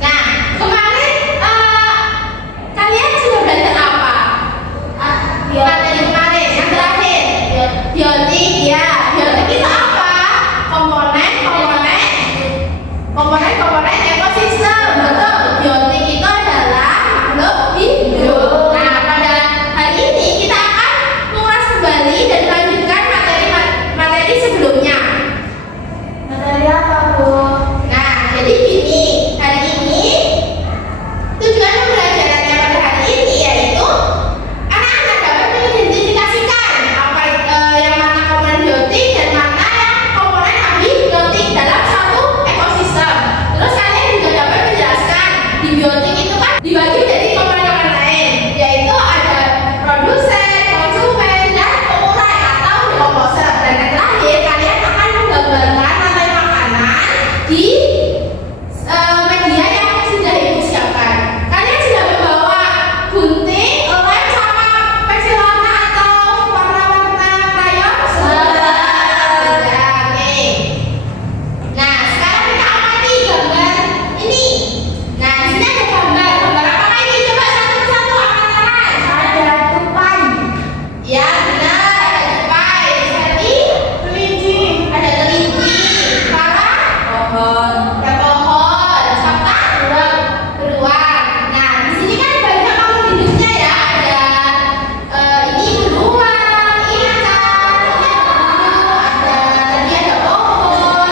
Nah, kemarin kalian sudah belajar apa? Materi kemarin yang terakhir. Biotik ya. Biotik itu apa? Komponen ekosistem. Betul. Biotik itu adalah makhluk hidup. Nah, pada hari ini kita akan mengulas kembali dan melanjutkan materi sebelumnya. Materi apa, Bu? Nah, jadi gini, hari ini tujuan pembelajarannya pada hari ini yaitu anak-anak dapat mengidentifikasikan apa yang mana komponen biotik dan mana yang komponen abiotik dalam satu ekosistem. Terus kalian juga dapat menjelaskan di biotik itu kan dibagi dari komponen-komponen lain, yaitu ada produsen, konsumen, dan pengurai atau dekomposer. Dan yang terakhir kalian akan menggambarkan rantai makanan di media yang sudah ibu siapkan. Kalian sudah membawa gunting, lem, sama pensil warna atau warna-warna krayon? Sudah. Oke. Nah, sekarang kita amati gambar ini. Nah, di sini ada gambar. Gambar apa ini? Coba satu-satu angkat tangan. Ada tupai, Ya, benar. Ada tupai. Tadi kelinci, ada kelinci. Sekarang pohon, ada pohon, serta beruang. Nah, di sini kan banyak makhluk hidupnya ya. Ada ini beruang, ikan, tadi ada pohon,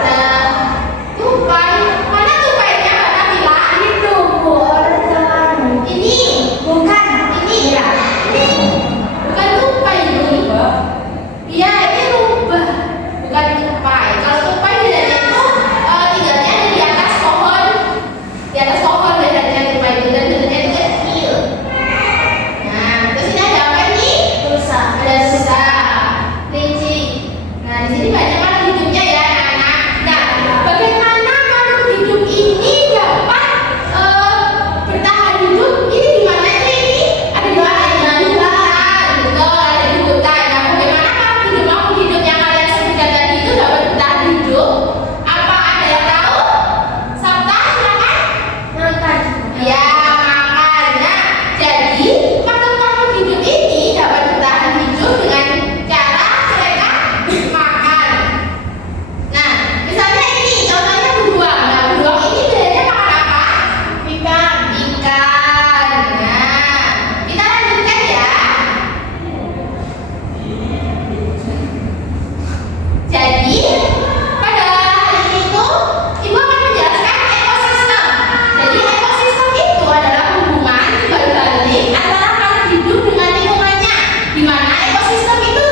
ada tupai. Mana tupainya? Mana bilang? itu Bu, orang jalan. Ini Bukan, ini ya. Ini bukan tupai ini. Iya, ini rubah, bukan tupai. Kalau tupai biasanya itu tinggalnya ada di atas pohon, biasanya tupai itu dan bentuknya itu kecil. Nah, terus ini ada apa ini? rusa, Ada rusa, kelinci. Nah, di sini banyak makhluk hidupnya ya, anak-anak. Nah, bagaimana makhluk hidup ini dapat bertahan hidup? Ini di mana sih ini? Ada di mana? Di hutan. Betul, ada di hutan. Nah, bagaimana makhluk hidup yang kalian sebutkan tadi itu dapat bertahan hidup? Apa ada yang tahu? Sabta, silakan. makan, Ya, makan. Nah, jadi makhluk-makhluk hidup ini dapat bertahan hidup dengan cara mereka makan. Nah, misalnya ini contohnya beruang. Nah, beruang ini biasanya makan apa? ikan, Ikan. Nah, kita lanjutkan ya. Jadi pada hari itu ibu akan menjelaskan ekosistem. Jadi ekosistem itu adalah hubungan berbalik antara makhluk hidup dengan lingkungannya. Di mana ekosistem itu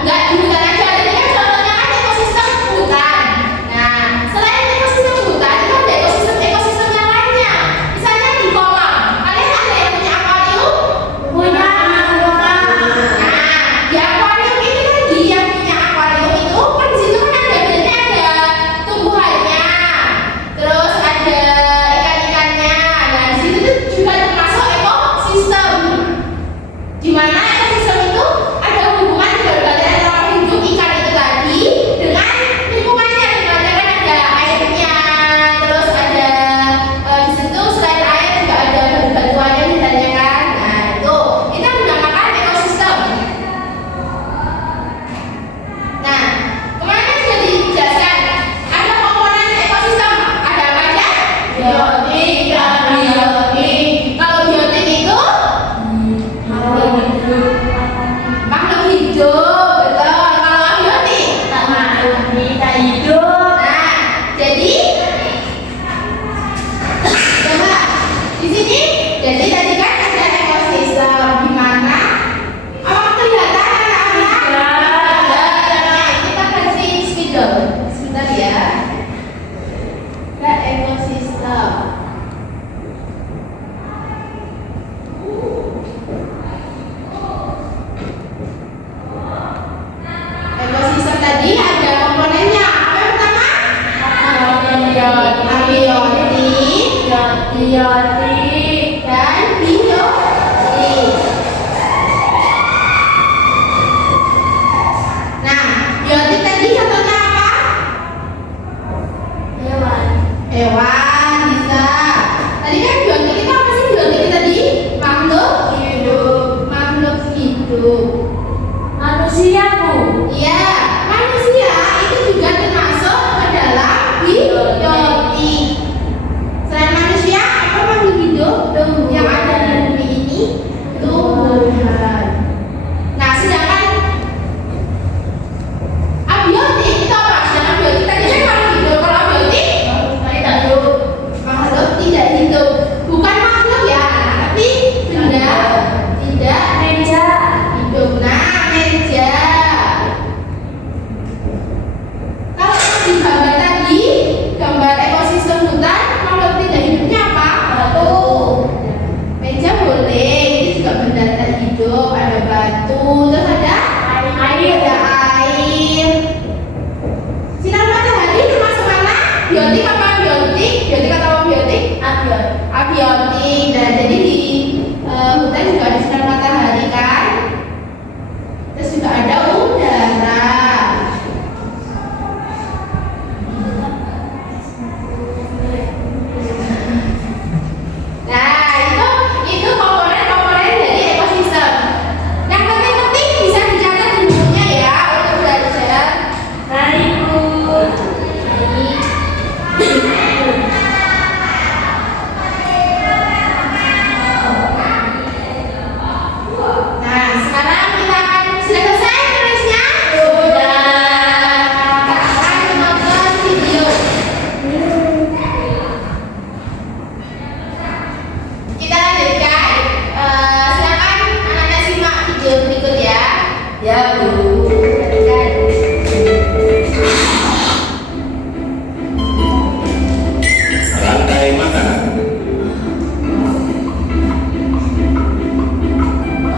enggak di hutan aja. Jadi kan contohnya kan ekosistem hutan. Nah, selain ekosistem hutan itu ada ekosistem yang lainnya. Misalnya di kolam. Kalian ada yang punya akuarium? punya Nah, di akuarium ini tadi yang punya akuarium itu kan di situ kan ada biasanya ada tumbuhannya, terus ada ikan-ikannya. Nah, di situ tuh juga termasuk ekosistem. Di mana ekosistem itu ada hubungan berbalik antara hidup ikan itu tadi dengan lingkungannya. Lingkungannya kan ada airnya, terus ada di situ selain air juga ada batu-batuannya misalnya kan. Nah, itu yang dinamakan ekosistem. Nah, kemarin kan sudah dijelaskan ada komponen ekosistem. Ada apa aja? biotik, abiotik, Kalau biotik itu makhluk hidup, makhluk hidup, betul. Kalau abiotik, makhluk tidak hidup, nah, jadi coba di sini. Jadi tadi kan ada ekosistem di mana apa kelihatan anak-anak? Nah, kita kasih spidol. Sebentar ya. Ada ekosistem. Ekosistem tadi ada komponennya. Apa yang pertama? Abiotik, biotik, dan biotik. Nah, biotik tadi contohnya apa? hewan, Hewan bisa. Tadi kan biotik itu apa sih biotik tadi? Makhluk hidup. Makhluk hidup. Manusia, Bu. Iya, manusia itu juga termasuk ke dalam biotik. Selain manusia, apa makhluk hidup yang ada di bumi ini? Tumbuhan. Nah, sedangkan abiotik itu apa? Sedangkan biotik tadi kan makhluk hidup. Kalau abiotik Tidak hidup. makhluk tidak hidup. Bukan makhluk ya, tapi benda tidak Meja. hidup. Nah, meja. Kalau yang di gambar tadi, gambar ekosistem hutan, makhluk tidak hidupnya apa? Batu. Meja boleh, ini juga benda tidak hidup. Ada batu, terus ada Air. ada air. Sinar matahari termasuk mana? Biotik apa abiotik? Biotik atau abiotik? Abiot. Abiotik. Nah, jadi di hutan juga ada sinar matahari kan? Terus juga ada udara. Nah, itu komponen-komponen dari ekosistem. Yang penting-penting bisa dicatat di bukunya ya untuk belajar. Mari, Bu. Nah, sekarang kita akan sudah selesai tulisnya? Sudah. Kita akan menonton video. Kita lanjutkan. Silakan anak-anak simak video berikut ya. Ya, Bu. Lanjutkan. Rantai makanan.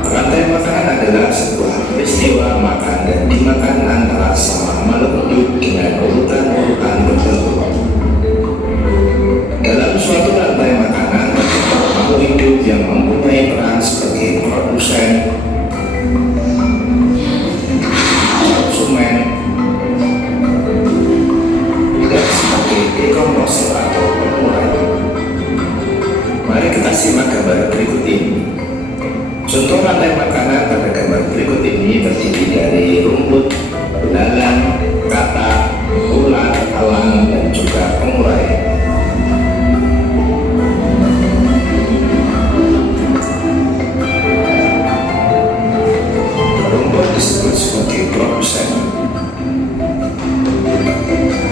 Rantai makanan adalah sebuah peristiwa makan dan dimakan antara sama makhluk hidup dengan urutan-urutan tertentu. Dalam suatu rantai makanan terdapat makhluk hidup yang mempunyai peran sebagai produsen, konsumen, dan sebagai dekomposer atau pengurai. Mari kita simak gambar berikut ini. Contoh rantai makanan pada gambar berikut ini terdiri dari rumput, belalang, katak, ulat, elang, dan juga pengurai. Rumput disebut sebagai produsen.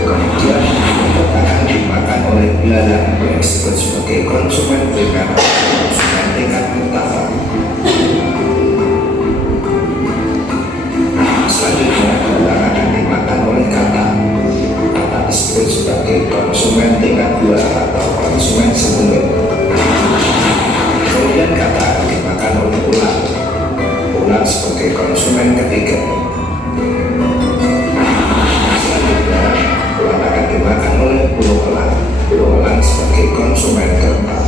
Kemudian rumput akan dimakan oleh belalang yang disebut sebagai konsumen primer atau konsumen tingkat pertama. Selanjutnya belalang akan dimakan oleh katak. Katak disebut sebagai konsumen tingkat 2 atau konsumen sekunder. Kemudian katak akan dimakan oleh ulat. Ulat sebagai konsumen ketiga. Selanjutnya ulat akan dimakan oleh bulu elang. Bulu elang sebagai konsumen keempat.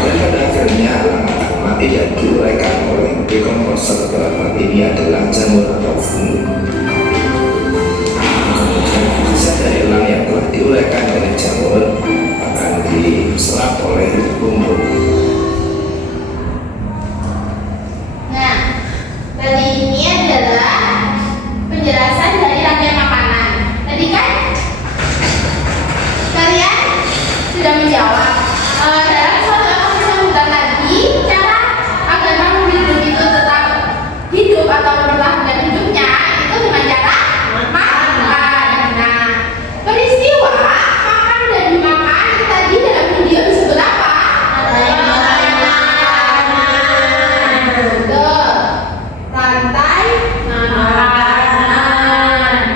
Dan pada akhirnya elang akan mati dan diuraikan oleh dekomposer. Dalam hal ini adalah jamur atau fungi. Kemudian sisa dari elang yang telah diuraikan dari jamur akan diserap oleh rumput. Nah, tadi ini adalah penjelasan dari rantai makanan. Tadi kan kalian sudah menjawab dalam suatu ekosistem hutan tadi, cara agar makhluk hidup itu tetap hidup atau mempertahankan hidupnya itu dengan cara makan. Nah, peristiwa makan dan dimakan itu tadi dalam video disebut apa? Rantai makanan. Betul. Rantai Makanan.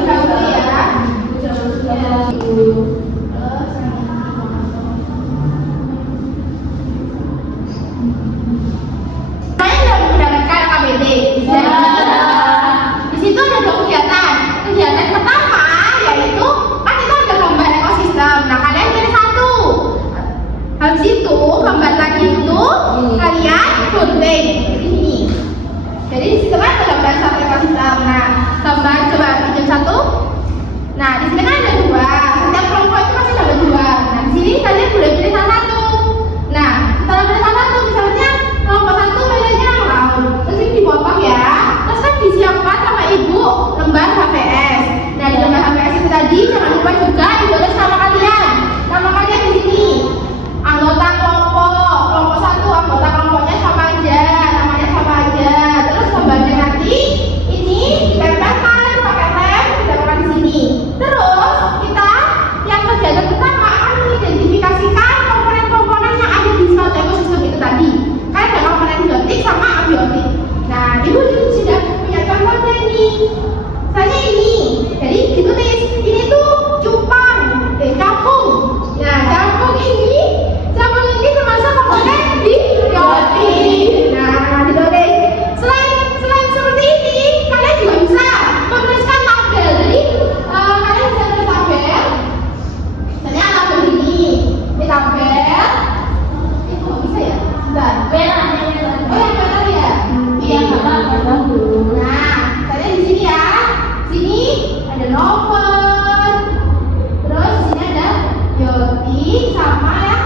dihapus ya. Saya sudah mendapatkan KBD. Di situ ada dua kegiatan. Kegiatan pertama yaitu kan kita ada gambar ekosistem. Nah kalian pilih satu. Habis itu gambar lagi itu kalian gunting ini. Jadi di situ kan ada gambar satu ekosistem. Nah gambar coba pinjam satu. Nah di sini kan ada dua. Setiap kelompok itu pasti ada dua. Nah di sini kalian boleh pilih salah satu. Nah setelah pilih salah satu misalnya kelompok satu bedanya laut. Terus ini dipotong ya. Terus kan disiapkan sama ibu lembar HPS. Nah di lembar HPS itu tadi jangan lupa juga ditulis nama kalian. Nama kalian di sini. Anggota kelompok satu anggota kelompoknya sama aja, namanya sama aja. Terus gambarnya nanti ini ditempelkan pakai lem, ditempelkan di sini. Terus kita yang kegiatan pertama akan mengidentifikasikan komponen-komponen yang ada di suatu ekosistem itu tadi. Kan ada komponen biotik sama abiotik. Nah, ibu sudah punya contohnya ini. Misalnya ini, jadi ditulis ini tuh cupang, capung. Nah, capung ini termasuk komponen biotik. Nah, ditulis. Selain seperti ini, kalian juga bisa menuliskan tabel. Jadi kalian bisa menulis tabel. Misalnya tabel ini tabel. Itu bisa ya? Bentar. Oh yang benar ya? Iya benar. Nah, kalian di sini ya. Sini ada nomor. Terus di sini ada biotik sama ya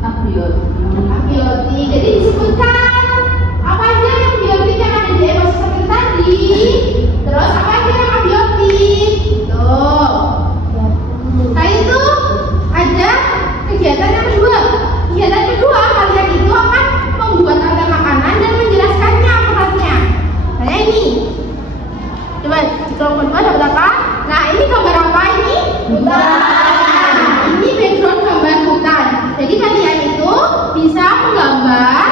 abiotik. Jadi disebutkan apa aja yang biotik yang ada di ekosistem itu tadi. Terus apa aja yang abiotik. Tuh. Nah itu ada kegiatan yang kedua. Kegiatan kedua kalian itu akan membuat antar makanan dan menjelaskannya perannya. Kayak ini. Coba kelompok kedua dapat apa? Nah ini gambar apa ini? Hutan. Ini background gambar hutan. Jadi kalian itu bisa menggambar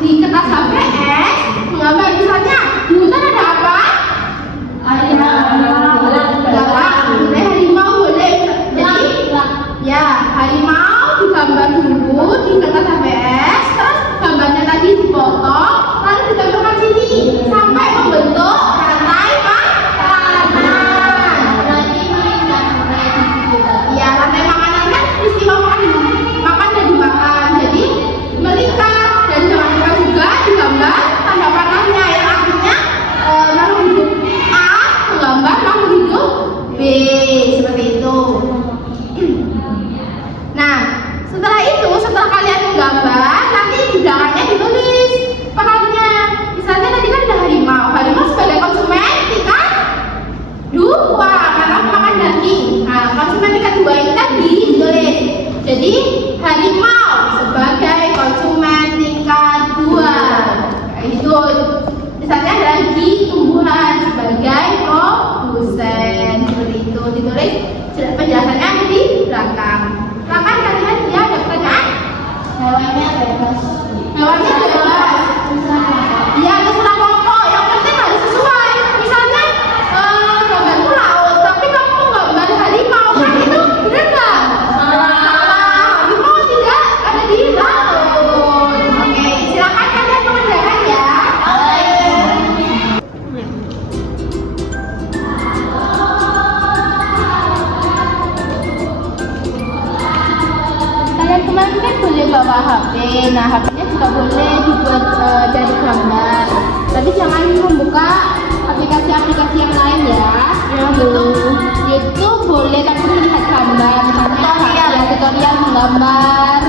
di kertas HPS, menggambar misalnya di hutan ada apa? Harimau. Boleh harimau boleh. Jadi ya harimau digambar dulu di kertas HPS, terus gambarnya tadi dipotong, lalu ditempelkan sini sampai membentuk rantai makanan. Ya rantai makanan kan istilah makan dan dimakan. Jadi melingkar dan jangan lupa juga digambar tanda panahnya yang artinya makhluk hidup A menggambar makhluk hidup B seperti itu. Nah setelah itu setelah kalian menggambar nanti di belakangnya ditulis perannya. Misalnya tadi kan ada harimau sebagai konsumen tingkat 2 karena makan daging. Nah konsumen tingkat 2 itu tadi ditulis. Jadi harimau sebagai konsumen tingkat 2. Itu misalnya ada lagi tumbuhan sebagai produsen seperti itu ditulis. Penjelasannya ada di belakang. Silakan kalian dia ada pertanyaan? Hewannya bebas. Iya terserah pokok. Yang penting harus sesuai. Misalnya gambarku laut, tapi kamu menggambar harimau kan itu benar nggak? Salah. Harimau tidak ada di laut. Oke, silakan kalian mengerjakan ya. Kalian kemarin kan boleh bawa HP. Nah, HP-nya juga boleh dibuat dari gambar. Tapi jangan membuka aplikasi-aplikasi yang lain ya. YouTube boleh tapi melihat gambar. Misalnya tutorial menggambar.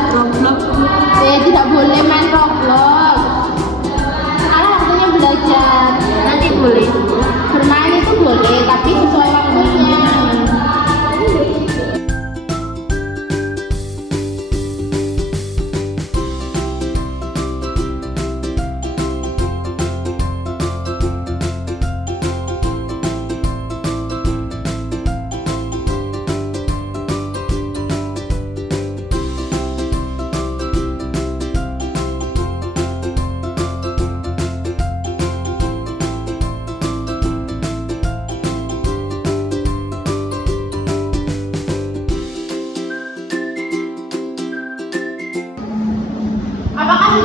Tidak boleh main Roblox. Sekarang waktunya belajar. Nanti boleh. Bermain itu boleh tapi sesuai waktunya.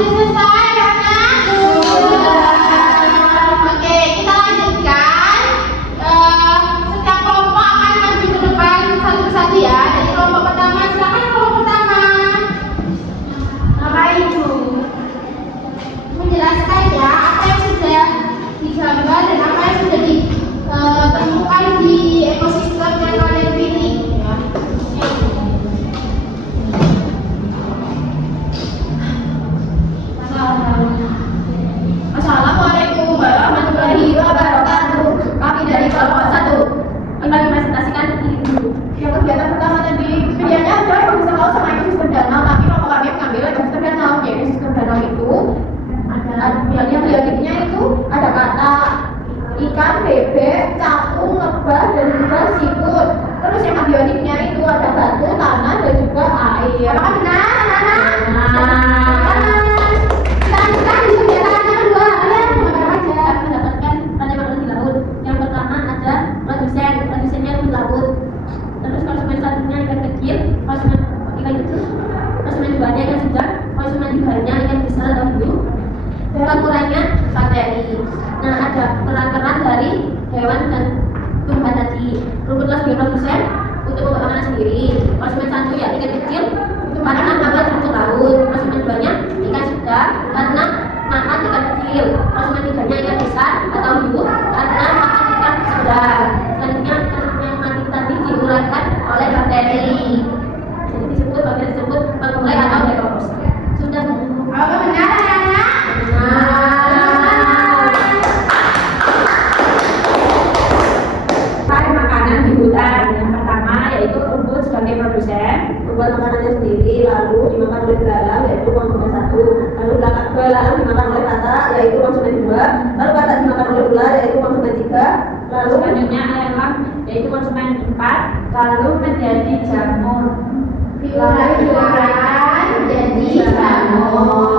sudah selesai anak? Oke, kita lanjutkan. Setiap kelompok akan maju ke depan satu persatu ya. Jadi kelompok pertama, silakan kelompok pertama. Bapak Ibu menjelaskan ya apa yang sudah digambar dan apa yang sudah ditemukan di ekosistem yang kalian pilih. Ya. Assalamualaikum warahmatullahi wabarakatuh. Kami dari kelompok 1 akan mempresentasikan Yang kegiatan pertama tadi videonya adalah ekosistem laut sama ekosistem danau, tapi kalau kami mengambil ekosistem danau, ya ekosistem danau itu ada biotiknya itu ada kata ikan, bebek, capung, lebah dan juga siput. Terus yang abiotiknya itu ada batu, tanah dan juga air. Apakah benar anak-anak? Kita lanjutkan di kegiatan yang kedua. Kalian menggambar aja. mendapatkan tanda-tanda di laut. Yang pertama ada produsennya di laut. Terus konsumen selanjutnya ikan kecil, konsumen ikan kecil, konsumen duanya ikan sedang, konsumen tiganya ikan besar atau hiu. Pengurangannya bakteri. Nah, ada peran-peran dari hewan dan tumbuhan tadi. Rumput laut sebagai produsen untuk pengembangan sendiri. Konsumen satu ya ikan kecil karena makan rumput laut. Konsumen duanya ikan sedang karena makan ikan kecil. Konsumen tiganya ikan besar atau hiu karena makan ikan sedang. Selanjutnya yang mati tadi diuraikan oleh bakteri. Jadi disebut bakteri tersebut pengulai atau dekomposer. Sudah Apakah benar anak-anak? Makanan di hutan. Yang pertama yaitu rumput sebagai produsen, membuat makanannya sendiri, lalu dimakan oleh belalang yaitu konsumen 1, lalu belalang dimakan oleh katak yaitu konsumen 2, lalu katak dimakan oleh ular yaitu konsumen 3, lalu selanjutnya ayam yaitu konsumen 4, lalu menjadi jamur. Diuraikan jadi jamur.